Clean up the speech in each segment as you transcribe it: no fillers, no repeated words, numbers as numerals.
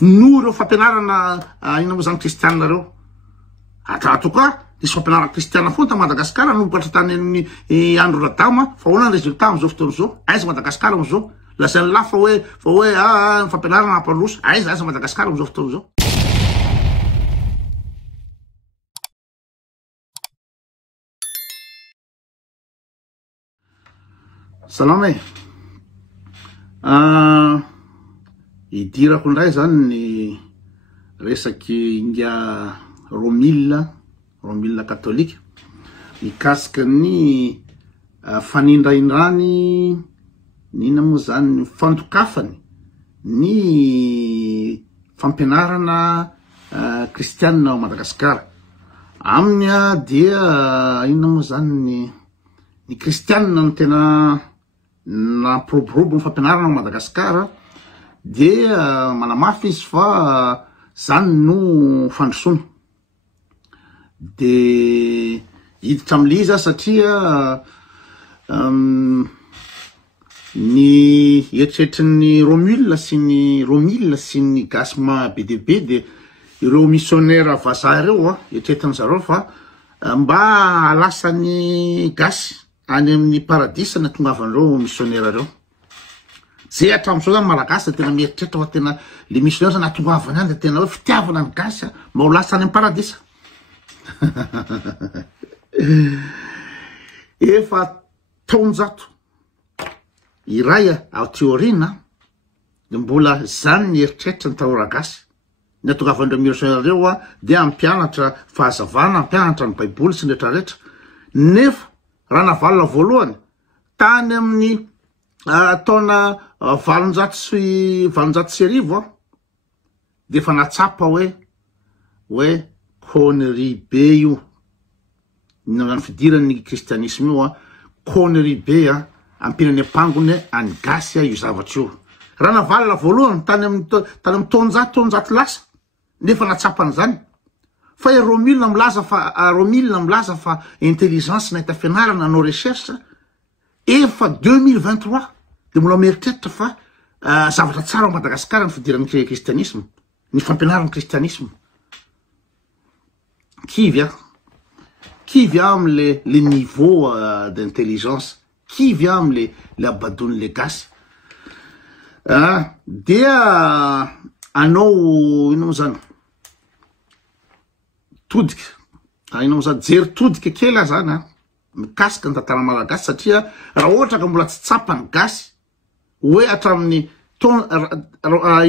no reo fampianarana ina moa zany kristianina reo atrato koa nisy fampianarana kristianina foana ta Madagasikara nombokatra tany amin'ny andro radama fa hoana ny résultat am'izao fotoana zao aiza Madagasikara am'izao lasainy la fa hoe fampianarana ampandroso aiza Madagasikara am'izao fotoana zao. Salama idirako indray zany ny resaky inga Romila katolika mikasika ny fanindraindrany nina moa zany fandokafany ny fampianarana kristianina ao Madagasikara aminy dia inona moa zany ny kristianina no tena nampiroborobo ny fampianarana ao Madagasikara dia manamafy izy fa zany no fandrosoana de hiditra am'le izy satria ny eritreritrin'ny Romila sy ny gasma be de be de ireo missionnaire vazaha ireo eritreritrin zareo fa mba alasany gasy any amin'ny paradisa na tongavan'ireo missionnaire reo zay hatram'izao zany malagasy tena mieritreritra fa tena le missionnaire zany natongavany any de tena hoe fitiavana ny gasy mba ho lasa any amin'ny paradisa efa taonjato iray ao teorina de mbola zany ny eritreritra ny Taora gasy ny atongavan'ireo missionnaire reo dia ampianatra fahazavana ampianatra ny baiboly sy ny rehetrarehetra nefa raha navalona voalohany tany amin'ny taona 830 de fa natsapa hoe connerie be io nangano fidirany kristianisme io connerie be ampirany ampangony any gasy io zavatra io raha navalona voalohany tany amin'ny tonjato lasa nefa natsapany zany fa Romila milaza fa intelligence nahita fianarana anao recherche efa 2023 de mbola mieritreritra fa zavatra tsara ao Madagasikara ny fidiran'ny kristianisme ny fampianarana kristianisme kivy am'le niveau d'intelligence kivy am'le abadony le gasy dia anao ino zany todika ino zany jery todika kely zany mikasika ny tantara malagasy satria raha ohatra ka mbola tsy tsapany gasy hoe hatramin'ny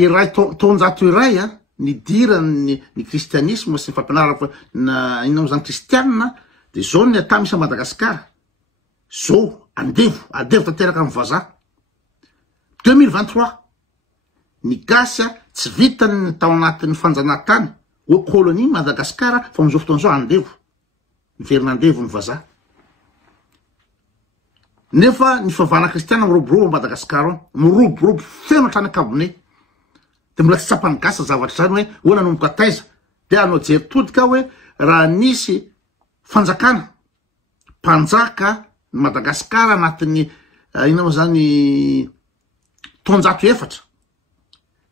iray taonjato iray ny dirany ny kristianisme sy ny fampianarana ino zany kristianina de zao ny ata misy Madagasikara zao andevo tanteraka amin'ny vazaha 2023 ny gasy tsy vitany tao anatin'ny fanjanahantany hoe kolonia Madagasikara fa am'izao fotoan'izao andevo miverina andevo ny vazaha nefa ny favana kristiana miroborobo Madagasikara miroborobo feno hatrany akabone de mbola tsy tsapany gasy zavatra zany hoe hoana nanomboka taiza de anao jery todika hoe raha nisy fanjakana mpanjaka Madagasikara anatin'ny ina moa zany taonjato efatra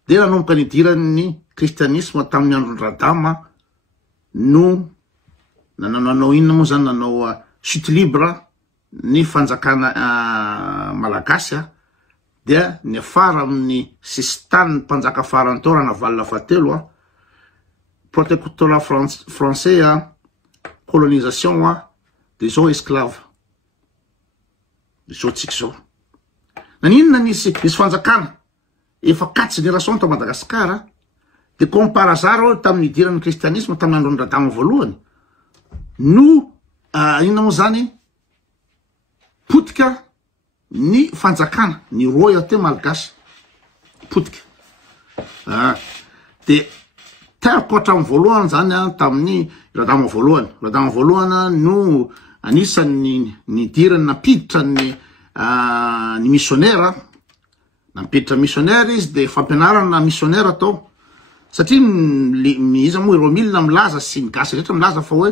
de nanomboka nidiran'ny kristianisme tamin'ny androny radama no nanao inona moa zany nanao chute libre ny fanjakana malagasy dia ny afara amin'ny sistany mpanjaka farany tao raha navalina fahatelo protectorat français colonisation de zao esclave de zao tsika zao naninona nisy fanjakana efa 4 génération tao Madagasikara de comme par hasard tamin'ny idiran'ny kristianisme tamin'ny androny radama voalohany no inona moa zany potika ny fanjakana ny royauté malagasy potika de terako hatramin'ny voalohany zany tamin'ny radama voalohany no anisany nidirany nampiditra ny missionnaire nampiditra missionnaire izy de fampianarana missionnaire atao satria iza moa Romila milaza sy ny gasy rehetra milaza fa hoe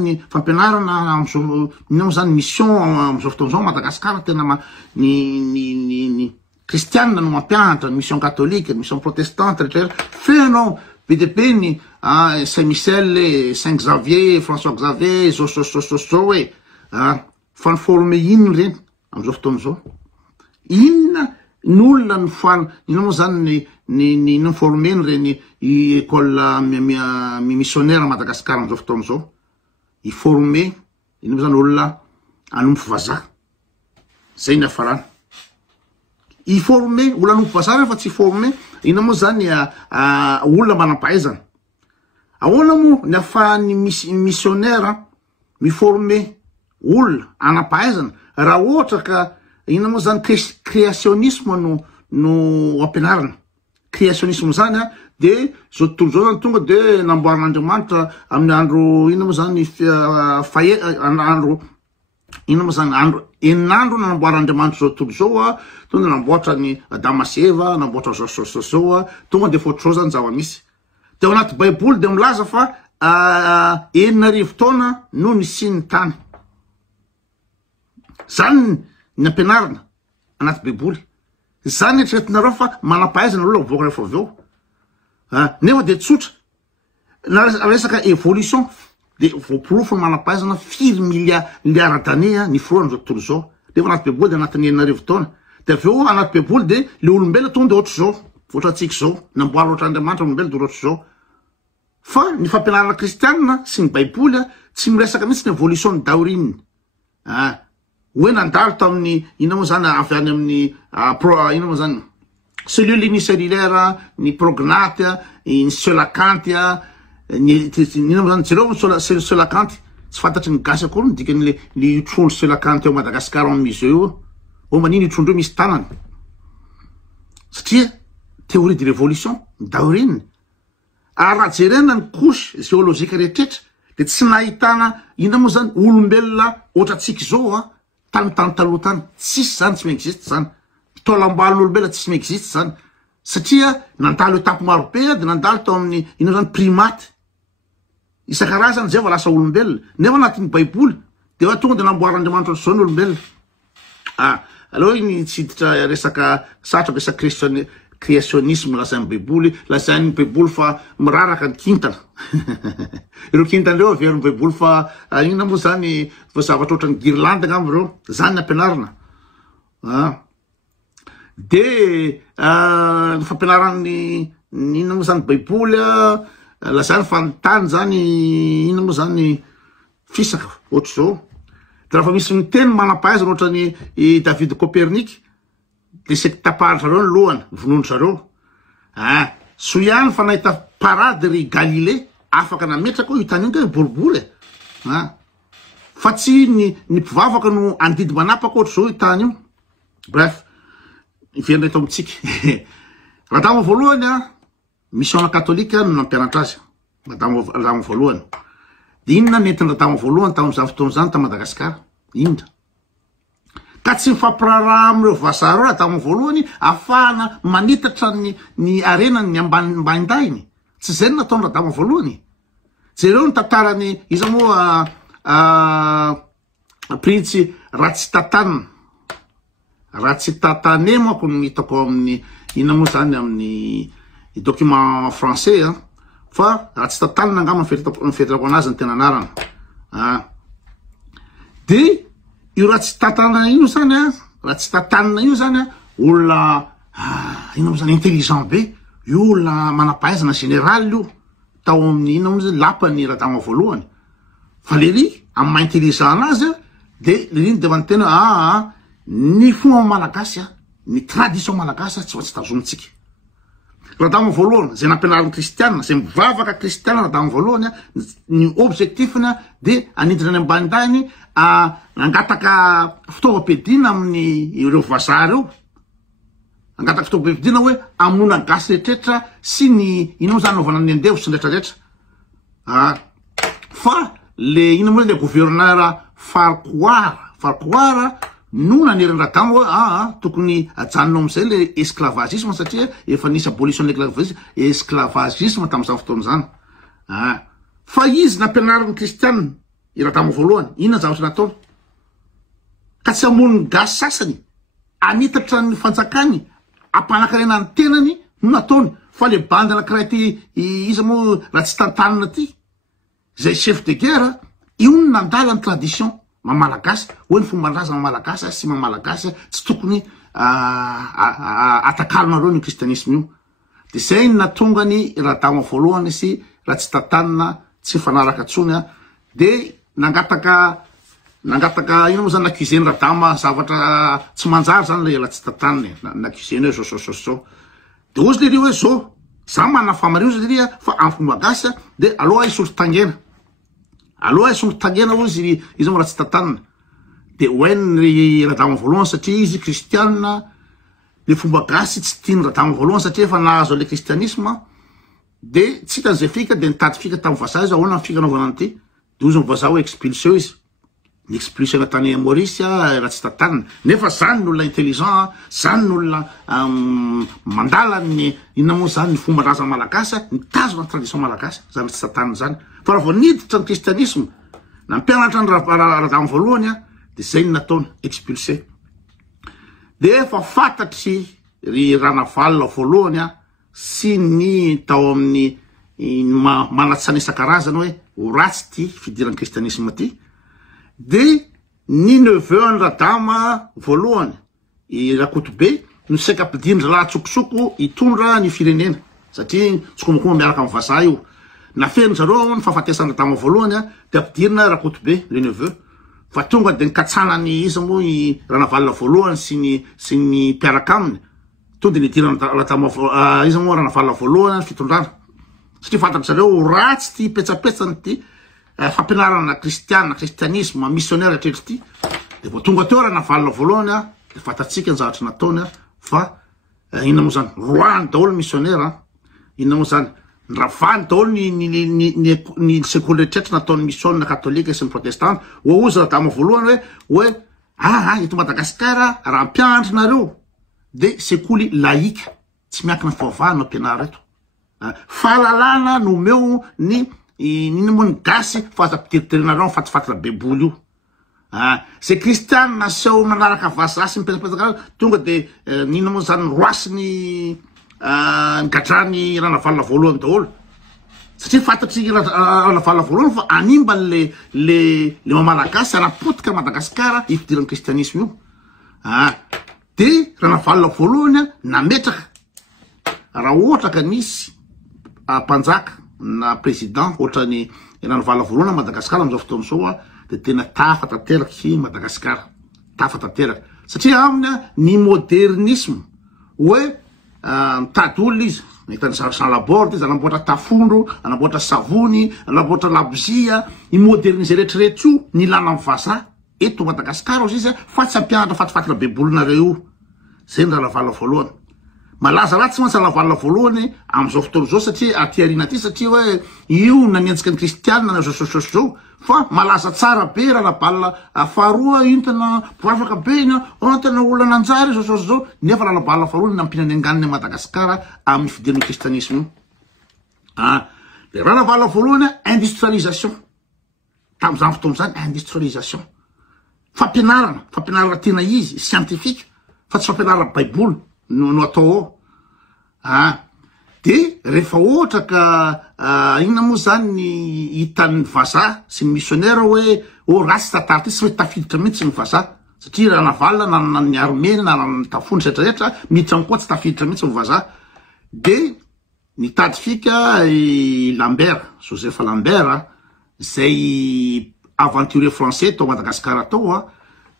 ny fampianarana am'izao zany mission am'izao fotoan'izao Madagasikara tena ny kristianina no mampianatra ny mission catholique, ny mission protestante rehetra fenao be de be ny Saint Michel, Saint Xavier, François Xavier, zao hoe fa niforme inona reny am'izao fotoana zao. Inona n'olona ny ino moa zany ny niformeny reny école missionnaire Madagascar am'izao fotoana zao. Iforme ino moa zany olona anompo vazaha. Zay ny afarana. Iforme olona anompo vazaha fa tsy iforme ino moa zany olona manam-pahaizana. Ahoana moa ny afahan'ny missionnaire miforme olona anam-pahaizana raha ohatra ka ino moa zany créationnisme no ampianarana. Créationnisme zany de zao tontolo zao zany tonga de namboarin'Andriamanitra amin'ny andro ino moa zany andro ino moa zany andro enin'andro namboarin'Andriamanitra zao tontolo zao tonga namboatra ny Adama sy Eva, namboatra zao tonga de fotro zao zany zava-misy. De ao anaty baiboly de milaza fa 9 taona no nisiany tany. Zany ny ampianarana anaty baiboly. Zany eritreretinareo fa manam-pahaizana aloha mivoaka rehefa avy eo. Nefa de tsotra na resaka évolution de voapirofo ny manam-pahaizana 4 milliards d'années ny foroany zao tontolo zao. Nefa anaty baiboly de anatin'ny 9 taona. De avy eo anaty baiboly de le olombelona tonga de ohatry zao. Ohatry atsika zao. Namboary ohatry Andriamanitra olombelona de ohatry zao. Fa ny fampianarana kristianina sy ny baiboly tsy miresaka mihitsy ny évolution ny daoriny. Hoe nandalo tamin'ny ino moa zany avy any amin'ny ino moa zany cellule unicellulaire, ny prognate, ny coelacanth, ino moa zany jereo coelacanth tsy fantatry ny gasy akory ny dikany le trondro coelacanth eo Madagascar amin'ny musée eo. Manino trondro io misy tanany. Satria théorie de l'évolution ny daoriny. Raha jerena ny couche géologique rehetraretra de tsy nahitana ino moa zany olombelona ohatra atsika zao tany taloha tany. Tsisy zany tsy existe zany. Taolam-balon'olombelona tsy existe zany. Satria nandalo étape maro be de nandalo tao amin'ny ino zany primate. Isan-karazany zay va lasa olombelona. Nefa anatin'ny baiboly de tonga de namboarin'Andriamanitra zao ny olombelona. Aloha iny tsiditra resaka satroka resaka créationnisme lazain'ny baiboly, lazain'ny baiboly fa miraraka ny kintana. Ireo kintana reo averin'ny baiboly fa ino moa zany fa zavatra ohatran'ny guirlande angamba reo. Zany ny ampianarana. De ny fampianaran'ny ino moa zany baiboly lazainy fa ny tany zany ino moa zany fisaka ohatry zao. De raha fa misy ny teny manam-pahaizana ohatran'ny David Copernic de seky tapahan'ny zareo ny lohany vonony zareo. So ihany fa nahita parade ry Galilée afaka nametraka io tany io ka boribory. Fa tsy ny mpivavaka no andidy manapaka ohatry zao io tany io. Bref, iverina eto amitsika. Radamo voalohany mission catholique no nampianatra azy. Radamo voalohany. De inona nentin'ny radamo voalohany tamin'izany fotoana zany ta Madagascar? Inona? Ka tsy mifampiraraha amin'ireo vazaha reo radamo voalohany afahana manitatra ny arenany ny ambanimbany-dainy. Tsy zay no nataony radamo voalohany. Jereo ny tantarany iza moa Prince Ratsitatane. Ratsitatane moa no hitako amin'ny ina moa zany amin'ny document français fa Ratsitatane angamba fetrako anazy ny tena anarana. De io Ratsitatane io zany Ratsitatane io zany olona ino moa zany intelligent be. Io olona manam-pahaizana général io tao amin'ny ino moa zany lapany radamo voalohany. Fa lery amin'ny maha-intelligent anazy de lery de vantena ny fomba malagasy ny tradition malagasy tsy maintsy tazomitsika. Radamo voalohany zay nampianaran'ny kristianina, zay mivavaka kristianina radamo voalohany ny objectifny de anindrina any ambanidainy angataka fitaovam-piadina amin'ny ireo vazaha reo. Angataka fitaovam-piadina hoe amonona gasy rehetraretra sy ny ino zany naovana ny andevo sy rehetrarehetra. Fa le ino moa le gouverneur Farquhar no naneran'ny radamo tokony ajanonao am'izay le esclavagisme satria efa nisy abolition esclavagisme tamin'izany fotoana zany. Fa izy nampianaran'ny kristianina i radamo voalohany, inona zavatra nataony? Ka tsy amoniny gasy sasany anitatra ny fanjakany ampanakarena ny tenany no nataony fa le bandy anankiray ty izy moa raha tsy tantanina ty zay chef de guerre io no nandala ny tradition mamalagasy hoe ny fomban-draza mamalagasy sy mamalagasy tsy tokony atakalonareo ny kristianisme io de zay ny natongany radama voalohany sy raha tsy tantanina tsy fanaraka tsony de nangataka ino moa zany nakuzeny radama zavatra tsy manjary zany le raha tsy tantaniny nakuzeny hoe zao de ozy le ry hoe zao za manana famarina ozy leria fa amin'ny fomba gasy de aloha isolo tangena ozy izy mo raha tsy tantanina de hoeny radama voalohany satria izy kristianina le fomba gasy tsy tiany radama voalohany satria efa nahazo le kristianisme de tsy hitan'izay fika de nitady fika tamin'ny vazaha izy ahoana ny fika anaovana an'ity de ozy ny vazaha hoe expulsion izy ny expulsion tany Maurice raha tsy tantanina nefa zany n'olona intelligent zany n'olona mandala ny inona moa zany ny fomban-draza malagasy mitazona ny tradition malagasy zany tsy tantanina zany fa raha vao niditra ny kristianisme na mpianatra ny radama voalohany de zay ny nataony expulsé de efa fantatry ry Ranavalona voalohany sy ny tao amin'ny manatsana isan-karazany hoe ho ratsy ty fidiran'ny kristianisme ty de ny neveu ny radama voalohany Rakotobe no saika ampidindra laha tsokosoko hitondra ny firenena satria tsokomakoma miaraka amin'ny vazaha io nafeny zareo ny fahafatesan'ny radama voalohany de ampidirina Rakotobe le neveu fa tonga de nikatsanany izy moa i Ranavalona voalohany sy ny mpiaraka aminy tonga de nidirana izy moa Ranavalona voalohany fitondrana satria fantatry zareo ratsy ty petsapetsany ty fampianarana kristianisme missionnaire hatretra ty de vo tonga teo Ranavalona voalohany de fantatsika ny zavatra nataony fa inona moa zany roany daholo missionnaire inona moa zany ravany daholo ny sekoly rehetraretra nataony mission katolika sy ny protestante ozy radama voalohany hoe eto Madagasikara raha mpianatrinareo de sekoly laïque tsy miankina fivavahana no ampianara eto fahalalana nomeo ny inona moa ny gasy fa aza mpiteriterenareo fatifatira beboly io zay kristianina naseho manaraka vazaha sy mipetsapetsaka tonga de inona moa zany roasy ny gadrany Ranavalona voalohany daholo satria fantatry Ranavalona voalohany fa animba le mamalagasy anapotika Madagasikara ifidiran'ny kristianisme io de Ranavalona voalohany nametraka raha ohatra ka nisy mpanjaka na président ohatrany Ranavalona voalohany Madagasikara am'izao fotoana zao de tena tafa tanteraky Madagasikara tafa tanteraky satria aminy ny modernisme hoe mitady olona izy nahitany Jean Laborde izy anamboatra tafondro anamboatra savony anamboatra labozia i moderniser rehetrarehetra io ny ilana amin'ny vazaha eto Madagasikara ozy izy fa tsy ampianatra fatifatira bebolonareo io zay ny Ranavalona voalohany malaza raha tsy maintsy Ranavalona voalohany am'izao fotoana zao satria aty arina aty satria hoe io naniantsika ny kristianina na zao fa malaza tsara be Ranavalona faharoa intana poafaka be iny ontana olona nanjary zao nefa Ranavalona faharoa nampinany anganiny Madagasikara amin'ny fidiran'ny kristianisme io le Ranavalona voalohany industrialisation tam'izany fotoana zany industrialisation fampianarana tena izy scientifique fa tsy fampianarana baiboly no atao ao de rehefa ohatra ka inona moa zany ny hitan'ny vazaha sy ny missionnaire hoe ratsy tantara ty sy hoe tafiditra mihitsy ny vazaha satria Ranavalona nanana ny armena nanana ny tafondry rehetrarehetra miditra any koa tsy tafiditra mihitsy ny vazaha de nitady fika Lambert Joseph Lambert zay aventurier français tao Madagasikara tao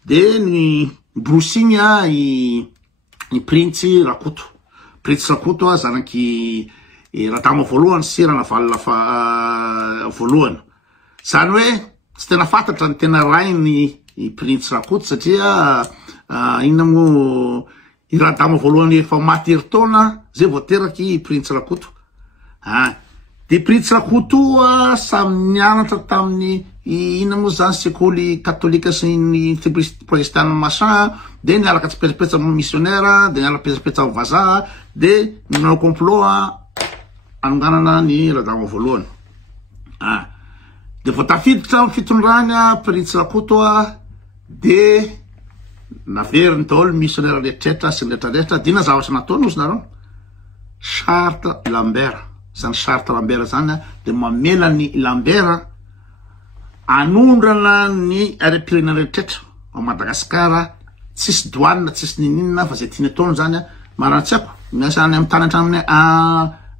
de ny brosiny ny Prince Rakoto zanaky radama voalohany sy Ranavalona voalohany zany hoe tsy tena fantatra ny tena rainy Prince Rakoto satria inona moa i radama voalohany efa maty eritaona zay voateraky Prince Rakoto de Prince Rakoto samy nianatra tamin'ny inona moa zany sekoly katolika sy ny protestana machin de nialaka tsy petsapetsa missionnaire de nialaka petsapetsa vazaha de nanao complot anonganana ny radama voalohany de vo tafiditra amin'ny fitondrany Prince Rakoto de naveriny daholo missionnaire rehetrarehetra sy rehetrarehetra dina zavatra nataony ozy nareo charte Lambert zany charte Lambert zany de mamela ny Lambert anondrana ny arem-pirenena rehetrarehetra ao Madagasikara tsisy douane tsisy ninina fa zay tiany ataony zany marana-tsy ako miasa any amin'ny tany antraminy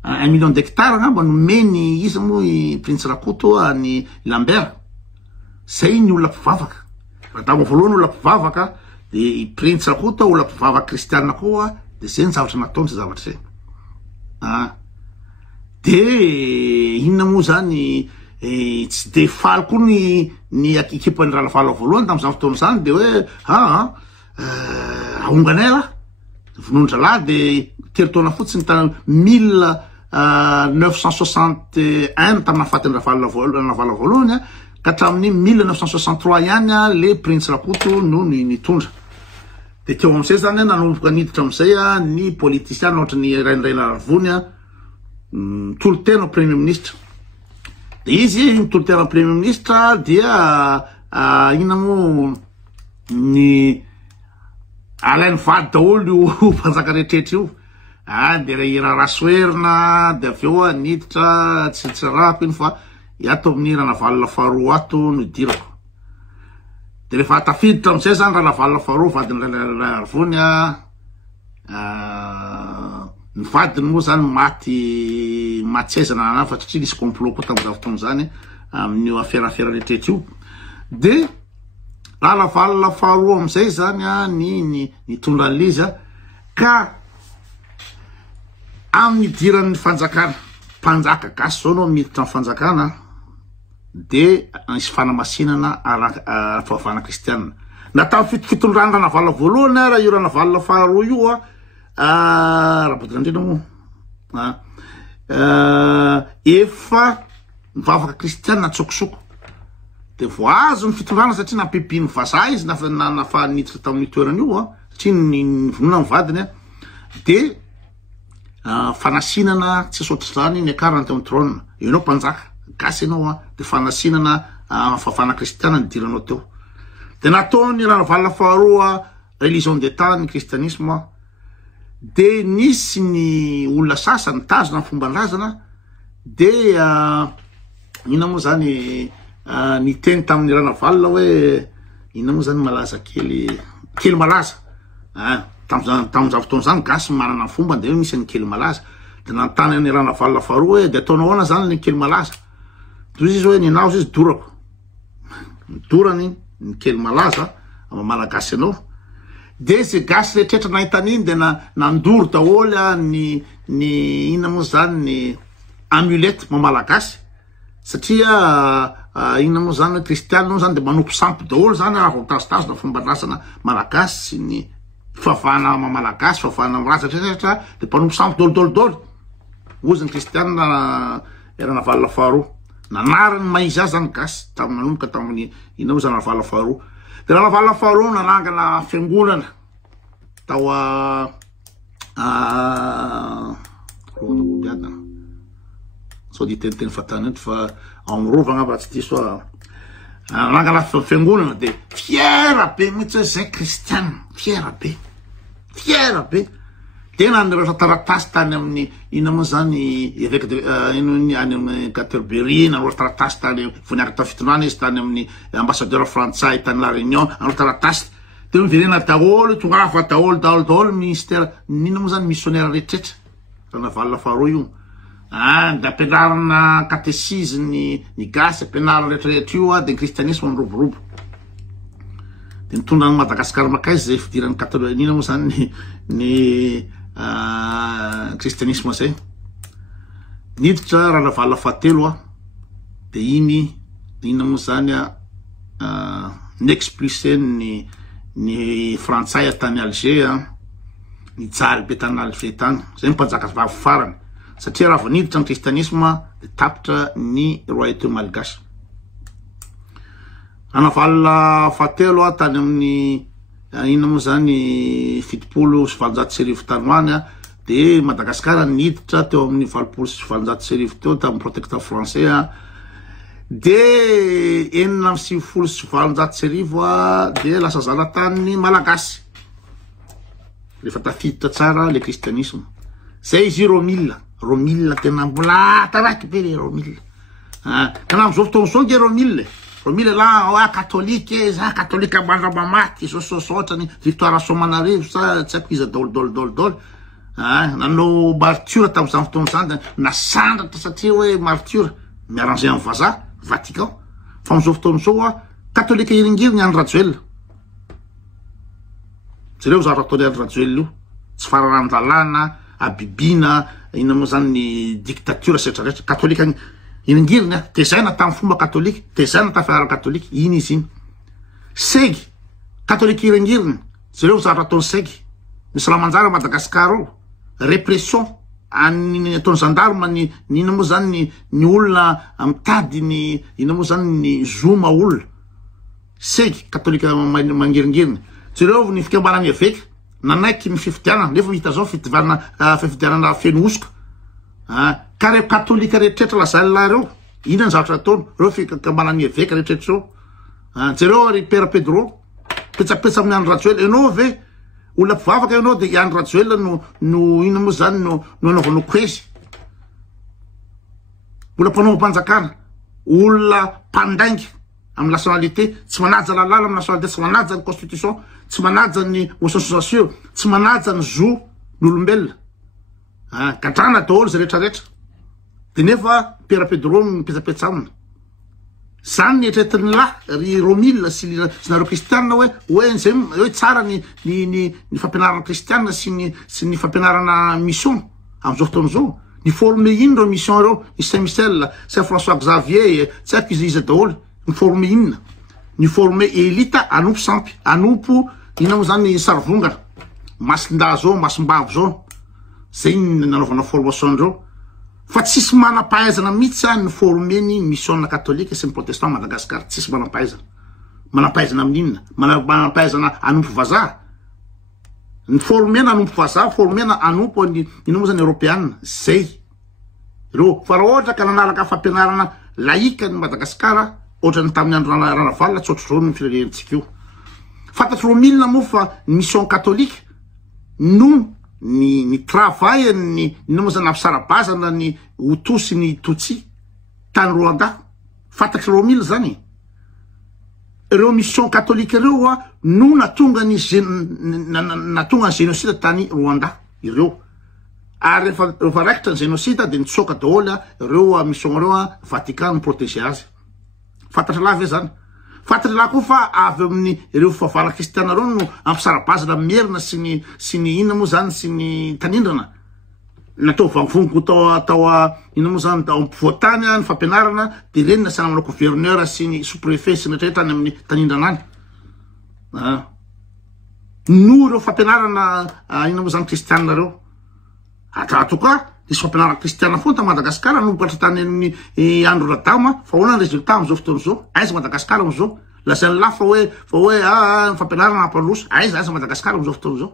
1 million d'hectares ngamba nomeny izy moa i Prince Rakoto ny Lambert zay ny olona mpivavaka radamo voalohany olona mpivavaka de i Prince Rakoto olona mpivavaka kristianina koa de zay ny zavatra nataony zay zavatra zay de inona moa zany tsy de faly koa ny ekipan'ny Ralavala voalohany tamin'izany fotoana zany de hoe ahonganay la vonondra lahy de telo taona fotsiny ta 1961 tamina fatin'ny Ralavala voalohany ka hatramin'ny 1963 ihany le Prince Rakoto no nitondra de teo am'izay zany nanomboka niditra am'izay ny politicien ohatra ny Raindraina Ravony tolotena premier ministre de izy tolotena premier ministre dia ina mo ny alainy vady daholo io mpanjaka rehetrarehetra io de Ira Rasoerina de aveo niditra tsy rako iny fa iato amin'ny Ranavalona faharoa ato no dirako de rehefa tafiditra am'izay zany Ranavalona faharoa vadiny Ravony ny vadiny moa zany maty aizana na fa satria nisy complot koa tamin'izao fotoana zany amin'io affaire rehetrarehetra io de Ranavalona faharoa am'izay zany ny tondra an'izy ka amin'ny diran'ny fanjakana mpanjaka gasy zao no miditra amin'ny fanjakana de nisy fanamasinana fivavahana kristianina natao fitondrana Ranavalona voalohany raha io Ranavalona faharoa io raha bodinandrena moa efa mivavaka kristianina tsokosoko de voazo ny fitondrana satria nampipiny vazaha izy nafa niditra tamin'ny toerana io satria ny vonona ny vadiny de fanasinana tsy sotra zany ny akarana teo amin'ny trône ianao mpanjaka gasy ianao de fanasinana fivavahana kristianina nidiranao teo de nataony Ranavalona faharoa religion d'état ny kristianisme de nisy ny olona sasany tazona ny fomban-drazana de ina moa zany ny teny tamin'ny Ranavalona hoe ina moa zany malaza kely malaza tamin'izao fotoana zany gasy manana fomba de misy ny kely malaza de nantany ny Ranavalona faharoa hoe de ataonao ahoana zany ny kely malaza toy izy hoe ninao izy dorako dorany ny kely malaza ama malagasy anao de ze gasy rehetrarehetra nahitan'iny de nandoro daholo ny ina moa zany ny amulette mamalagasy satria ina moa zany kristianina moa zany de manompo sampy daholo zany raha vao tazotazona fomban-drazana malagasy sy ny fivavahana mamalagasy fivavahana am'raza rehetrarehetra de mpanompo sampy daholo ozy ny kristianina Ranavalona faharoa nanarany maizy azy zany gasy nanomboka tamin'ny ina moa zany Ranavalona faharoa de Ranavalona faharoa nanangana fiangonana tao so di teniteny fatany fa amrovagna fa tsy diso nanangana fiangonana de fiera be mihitsy hoe zay kristianina fiera be tena nyrehatra taratasy tany amin'ny ina moa zany évêque de any amin'ny Canterbury nanoro taratasy tany voniaka tao fitondrana izy tany amin'ny ambassadeur frantsay tany La Réunion nanoro taratasy de miverena daholo tongafa daholo ministère nina moa zany missionnaire rehetrarehetra Ranavalona faharoa io de ampianarana catéchisme ny gasy ampianarana rehetrarehetra io de ny kristianisme miroborobo de mitondra ny Madagasikara makaizy zay fidiran'ny catholique nina moa zany ny kristianisme zay niditra Ranavalona fahatelo de iny ina moa zany ny expulsé ny frantsay tany Alger ny jary be tany Alger tany zay mpanjaka vavy farany satria raha vao niditra ny kristianisme de tapitra ny royauté malgasy Ranavalona fahatelo tany amin'ny ina moa zany fitopolo sy valonjato sy arivo tany hoany de Madagasikara niditra teo amin'ny valopolo sy valonjato sy arivo teo tamin'ny protecteur français de 970 a de lasa zanatany malagasy rehefa tafiditra tsara le kristianisme zay izy romille tena mbola taraky be le romille ka nam'izao fotoana zao nge romille la katolika za katolika mandrabamaty sososotrany victoire Somanarivo sa tsy haiko iza dolo nanao martyre tam'izany fotoana zany nasandratra satria hoe martyre miarangé amin'ny vazaha Vatican fa am'izao fotoana zao katolika iringiriny Andry Rajoelina jereo za ataony Andry Rajoelina io tsy fararan-dalàna abibina ina moa zany ny dictature setrarehetra katolika iringiriny tezaina tamin'ny fomba katolika tezaina tamin'ny fianarana katolika iny izy iny segy katolika iringiriny jereo zatra ataony segy misy raha manjary Madagasikara ao répression any ataony gendarme ny ina moa zany ny olona mitady ny ina moa zany ny zoma olona segy katolika mangiringiriny jereo ny fikambanany eveka nanaiky ny fifidianana nefa hita zao fifidianana feno osoka ka reo katolika rehetrrehetra lazalilay reo ina ny zavatra ataony reo fikambanany eveka rehetrrehetra reo jereo ry père Pedro petsapetsa amin'ny Andry Rajoelina ianao ve olona mpivavaka ianao de Andry Rajoelina no ina moa zany no anaovanao koezy olona mpanao mpanjakana olona mpandaingy amin'ny nationalité tsy manaja lalàna amin'ny nationalité tsy manaja ny constitution tsy manaja ny association tsy manaja ny zo n'olombelona gadrana daholo zay rehetrarehetra de nefa père Pedro mipetsapetsa amina zany ny etretiny lahy ry romille sy nareo kristianina hoe zay hoe tsara ny fampianarana kristianina sy ny fampianarana mission am'izao fotoana zao ny forme iny reo mission reo ny Saint Michel Saint François Xavier tsy haiko izy daholo ny forme iny ny forme elita anompo sampy anompo ina moa zany sarivongana masinda zao masimbavo zao zay ny nanaovana formation reo fa tsisy manam-pahaizana mihitsy ny formeny mission katolika sy ny protestant Madagasikara tsisy manam-pahaizana amin'inona manam-pahaizana anompo vazaha ny formena anompo vazaha formena anompo ina moa zany européenne zay reo fa raha ohatra ka nanaraka fampianarana laïque ny Madagasikara ohatrany tamin'ny andro ranavalina tsy ohatry zao ny firenentsika io fantatry romille moa fa mission katolika no ny travail ny moa zany ampisarabazana ny Hutu sy ny Tutsi tany Rwanda fantatry romille zany reo mission katolika reo no natonga ny génocide tany Rwanda ireo ary rehefa raikitra ny génocide de nitsoka daholo reo mission reo Vatican ny protéger azy fantatry lahy ve zany fantatry lahy koa fa avy amin'ny ireo fivavahana kristiana reo no ampisarabazana merina sy ny ina moa zany sy ny tanindrana natao vangivongo tao ina moa zany tao ampivoatany ny fampianarana de reny nasana manao gouverneur sy ny sous-préfet sy ny rehetra any amin'ny tanindrana any no reo fampianarana ina moa zany kristianina reo ato ka isy fampianarana kristiana foana ta Madagasikara nombokatra tany amin'ny andro radama fa hoana ny résultat am'izao fotoana zao aiza Madagasikara am'izao lazany lahy fa hoe fampianarana ampandroso aiza Madagasikara am'izao fotoana zao